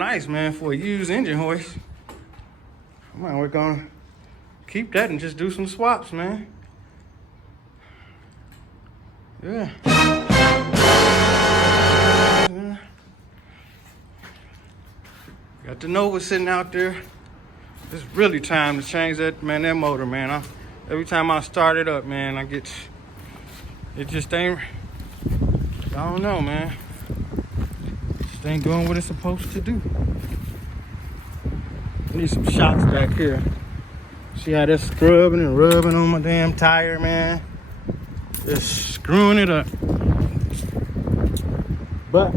nice, man, for a used engine hoist. I might work on keep that and just do some swaps, man. Yeah. Got the Nova sitting out there. It's really time to change that, man, that motor, man. Every time I start it up, man, it just ain't, I don't know, man. Just ain't doing what it's supposed to do. Need some shocks back here. See how that's scrubbing and rubbing on my damn tire, man? Just screwing it up. But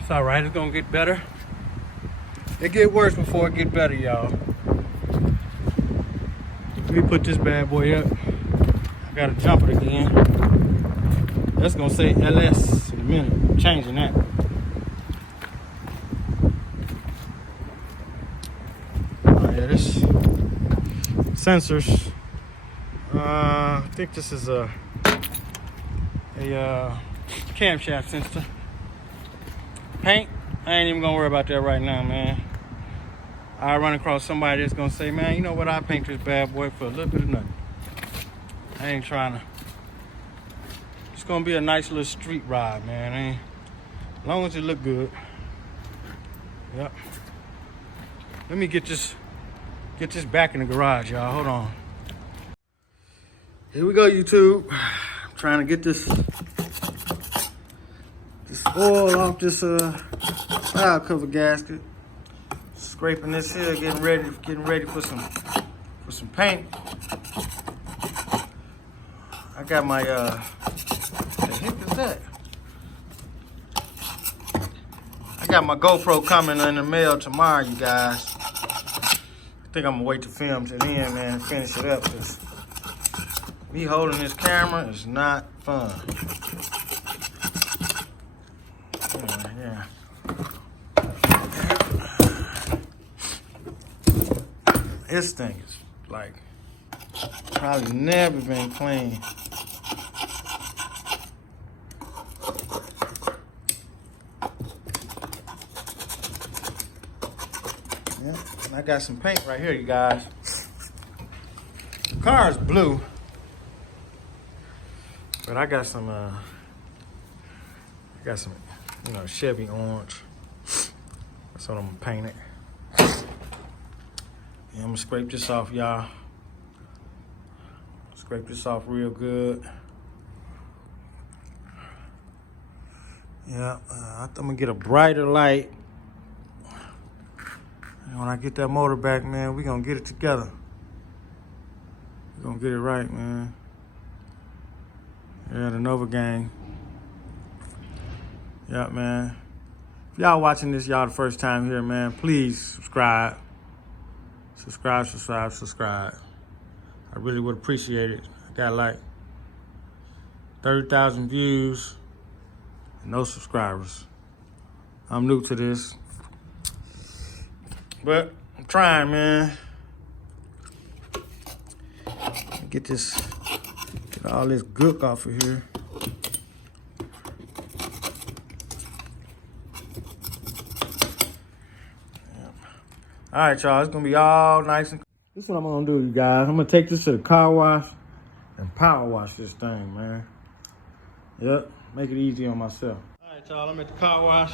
it's all right. It's gonna get better. It get worse before it get better, y'all. Let me put this bad boy up. I gotta jump it again. That's gonna say LS in a minute. I'm changing that. Oh yeah, this sensors. I think this is a camshaft sensor. Paint, I ain't even gonna worry about that right now, man. I run across somebody that's gonna say, man, you know what, I paint this bad boy for a little bit of nothing. I ain't trying to. It's gonna be a nice little street ride, man. As long as it look good. Yep. Let me get this back in the garage, y'all. Hold on. Here we go, YouTube. I'm trying to get this oil off this valve cover gasket. Scraping this here, getting ready for some paint. I got my what the heck is that? I got my GoPro coming in the mail tomorrow, you guys. I think I'm gonna wait to film to the end, man, and finish it up. Cause me holding this camera is not fun. Yeah. This thing is like probably never been clean. Yeah, and I got some paint right here, you guys. The car is blue, but I got some, Chevy orange. That's what I'm gonna paint it. Yeah, I'm gonna scrape this off, y'all. Scrape this off real good. Yeah, I'm gonna get a brighter light. And when I get that motor back, man, we gonna get it together. We gonna get it right, man. Yeah, the Nova gang. Yeah, man. If y'all watching this, y'all the first time here, man, please subscribe. Subscribe. I really would appreciate it. I got like 30,000 views and no subscribers. I'm new to this, but I'm trying, man. Get all this gook off of here. All right, y'all, it's gonna be all nice and this is what I'm gonna do, you guys. I'm gonna take this to the car wash and power wash this thing, man. Yep, make it easy on myself. All right, y'all, I'm at the car wash.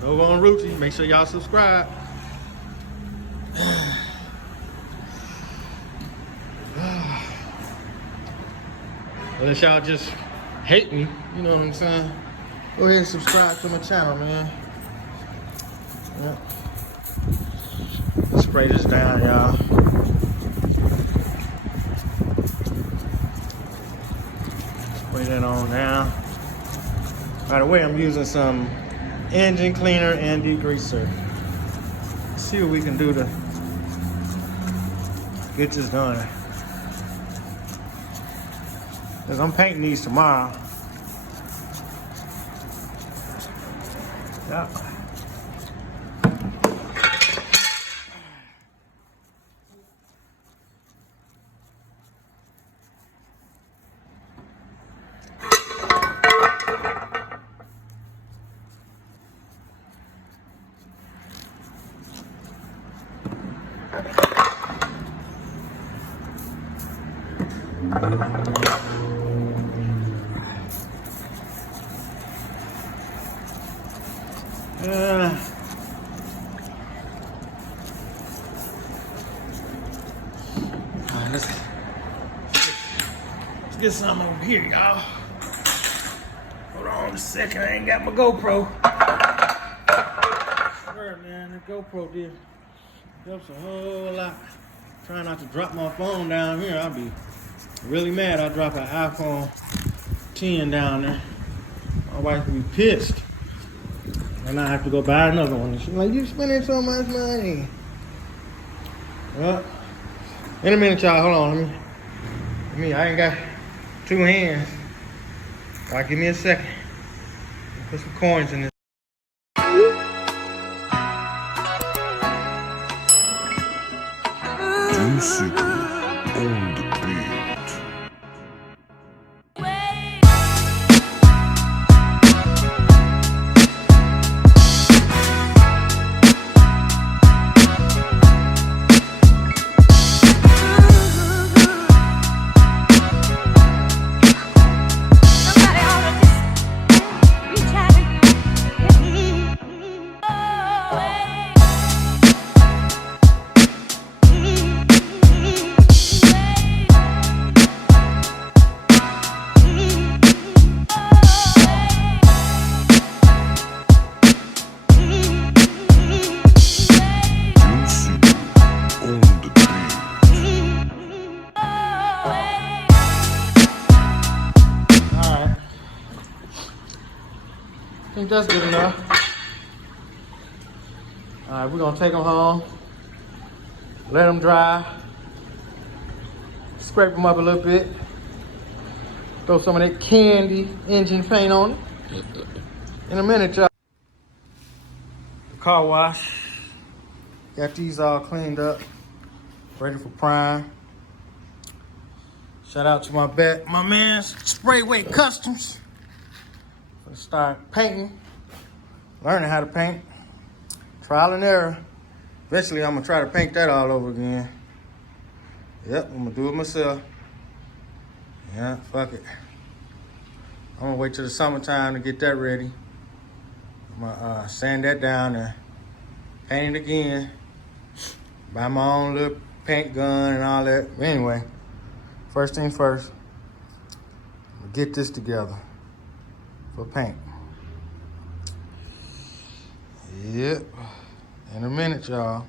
Go on Ruti, make sure y'all subscribe. Unless y'all just hate me, you know what I'm saying? Go ahead and subscribe to my channel, man. Yep. Spray this down, y'all. Spray that on down. By the way, I'm using some engine cleaner and degreaser. Let's see what we can do to get this done. Because I'm painting these tomorrow. Yep. Alright, let's get something over here, y'all. Hold on a second, I ain't got my GoPro. Sure, man, the GoPro did helps a whole lot. Trying not to drop my phone down here. I'll be really mad. I drop an iPhone 10 down there. My wife will be pissed. And I have to go buy another one. She's like, you spending so much money. Well, in a minute, y'all. Hold on. I ain't got two hands. All right, give me a second. Put some coins in this. Juicy on the beat. I think that's good enough. All right, we're gonna take them home, let them dry, scrape them up a little bit, throw some of that candy engine paint on it. In a minute, y'all. The car wash. Got these all cleaned up, ready for prime. Shout out to my man's Spray Weight Customs. Gonna start painting, learning how to paint. Trial and error. Eventually, I'm gonna try to paint that all over again. Yep, I'm gonna do it myself. Yeah, fuck it. I'm gonna wait till the summertime to get that ready. I'm gonna sand that down and paint it again. Buy my own little paint gun and all that. But anyway, first things first, I'm gonna get this together for paint. Yep, in a minute, y'all.